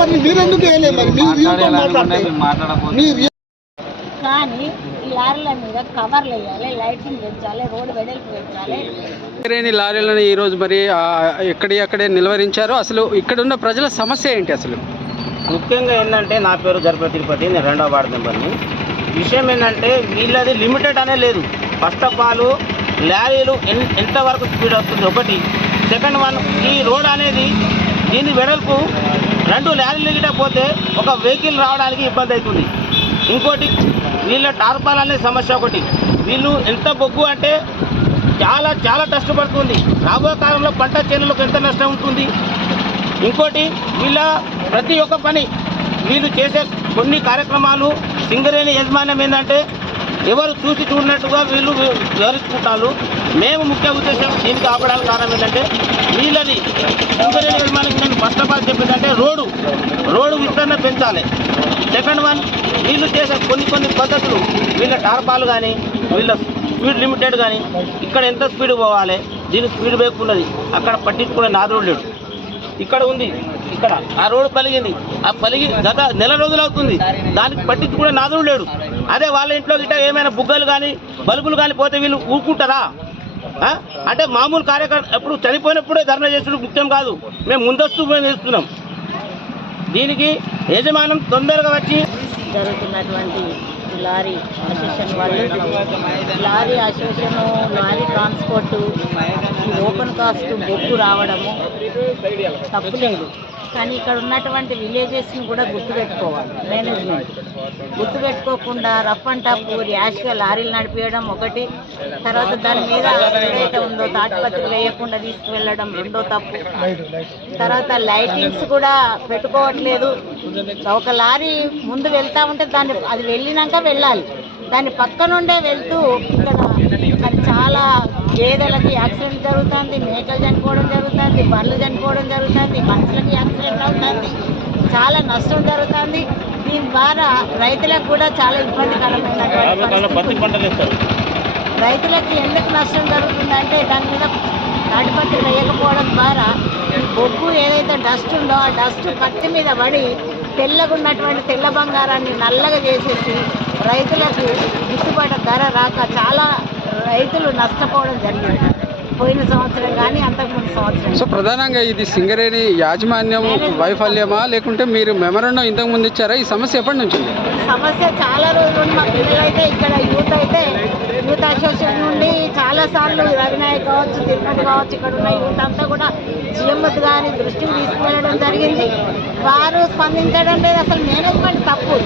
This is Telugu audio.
మరి మీరెందుకు వేయలేదు? మరి మీరు మాట్లాడితే కానీ ఈ లారీల మీద కవర్లు వేయాలి, లైటింగ్ పెంచాలి, రోడ్డు వెడల్పు పెంచాలి. లారీలను ఈరోజు మరి ఎక్కడే నిలువరించారు. అసలు ఇక్కడ ఉన్న ప్రజల సమస్య ఏంటి? అసలు ముఖ్యంగా ఏంటంటే, నా పేరు జరపతి తిరుపతి, నేను 2వ వార్డు మెంబర్ని. విషయం ఏంటంటే, వీళ్ళది లిమిటెడ్ అనే లేదు. ఫస్ట్ ఆఫ్ ఆల్ లారీలు ఎంతవరకు స్పీడ్ వస్తుంది ఒకటి. సెకండ్ వన్, ఈ రోడ్ అనేది దీని వెడల్పు 2 లారీలు గిట్ట పోతే ఒక వెహికల్ రావడానికి ఇబ్బంది అవుతుంది. ఇంకోటి వీళ్ళ టార్పాల్ అనే సమస్య ఒకటి. వీళ్ళు ఎంత బొగ్గు అంటే చాలా కష్టపడుతుంది. రాబోయే కాలంలో పంట చేనులకు ఎంత నష్టం ఉంటుంది. ఇంకోటి వీళ్ళ ప్రతి ఒక్క పని వీళ్ళు చేసే కొన్ని కార్యక్రమాలు సింగరేణి యాజమాన్యం ఏంటంటే ఎవరు చూసి చూడనట్టుగా వీళ్ళు వివరించుకుంటారు. మేము ముఖ్య ఉద్దేశం దీనికి ఆపడానికి కారణం ఏంటంటే, వీళ్ళది సింగరేణి యాజమాన్యానికి నేను ఫస్ట్ ఆఫ్ ఆల్ చెప్పేదంటే రోడ్డు విస్తరణ పెంచాలి. సెకండ్ వన్, వీళ్ళు చేసే కొన్ని పద్ధతులు, వీళ్ళ టార్పాలు కానీ వీళ్ళ స్పీడ్ లిమిటెడ్ కానీ ఇక్కడ ఎంత స్పీడ్ పోవాలి, దీని స్పీడ్ బ్రేక్ ఉన్నది, అక్కడ పట్టించుకునే నాదుడు లేడు. ఇక్కడ ఉంది, ఇక్కడ ఆ రోడ్డు పలిగింది, ఆ పలిగి గత నెల రోజులు అవుతుంది, దానికి పట్టించుకునే నాదుడు లేడు. అదే వాళ్ళ ఇంట్లో గిట్ట ఏమైనా బుగ్గలు కానీ బల్బులు కానీ పోతే వీళ్ళు ఊరుకుంటారా? అంటే మామూలు కార్యకర్త ఎప్పుడు చనిపోయినప్పుడే ధర్నా చేసుడు ముఖ్యం కాదు, మేము ముందస్తు మేము చేస్తున్నాం. దీనికి యజమానం తొందరగా వచ్చి జరుగుతున్నటువంటి లారీ అసోసియేషన్ వాళ్ళు, lorry association, lorry transport, open cast బొగ్గు రావడము తప్పు లేదు. కానీ ఇక్కడ ఉన్నటువంటి విలేజెస్ని కూడా గుర్తుపెట్టుకోవాలి. మేనేజ్మెంట్ గుర్తుపెట్టుకోకుండా రఫ్ అండ్ టఫ్ ర్యాష్గా లారీలు నడిపేయడం ఒకటి. తర్వాత దాని మీద ఏదైతే ఉందో తాటిపత్రులు వేయకుండా తీసుకువెళ్ళడం రెండో తప్పు. తర్వాత లైటింగ్స్ కూడా పెట్టుకోవట్లేదు. ఒక లారీ ముందు వెళ్తూ ఉంటే అది వెళ్ళినాక వెళ్ళాలి, దాని పక్క నుండే వెళ్తూ ఇక్కడ అది చాలా గేదెలకి యాక్సిడెంట్ జరుగుతుంది, మేకలు చనిపోవడం జరుగుతుంది, బర్రెలు చనిపోవడం జరుగుతుంది, మనుషులకి యాక్సిడెంట్ అవుతుంది, చాలా నష్టం జరుగుతుంది. దీని ద్వారా రైతులకు కూడా చాలా ఇబ్బందికరమైనటువంటి రైతులకి ఎందుకు నష్టం జరుగుతుందంటే, దాని మీద తాడిపత్రి వేయకపోవడం ద్వారా బొగ్గు ఏదైతే డస్ట్ ఉందో ఆ డస్ట్ పత్తి మీద పడి తెల్లగా ఉన్నటువంటి తెల్ల బంగారాన్ని నల్లగా చేసేసి రైతులకు గిట్టుబాటు ధర రాక చాలా రైతులు నష్టపోవడం జరిగింది, పోయిన సంవత్సరం కానీ అంతకుముందు సంవత్సరం. సో ప్రధానంగా ఇది సింగరేణి యాజమాన్యం వైఫల్యమా, లేకుంటే మీరు మెమరాండం ఇంతకుముందు ఇచ్చారా? ఈ సమస్య ఎప్పటి నుంచి ఉంది? సమస్య చాలా రోజులు. మా పిల్లలైతే ఇక్కడ యూత్ అసోసియేషన్ నుండి చాలాసార్లు రవినాయక్ కావచ్చు, తిరుపతి కావచ్చు, ఇక్కడ ఉన్న యూత్ అంతా కూడా జిఎంఎస్ గారి దృష్టికి తీసుకువెళ్ళడం జరిగింది. వారు స్పందించడం లేదు. అసలు మేనేజ్మెంట్ తప్పు.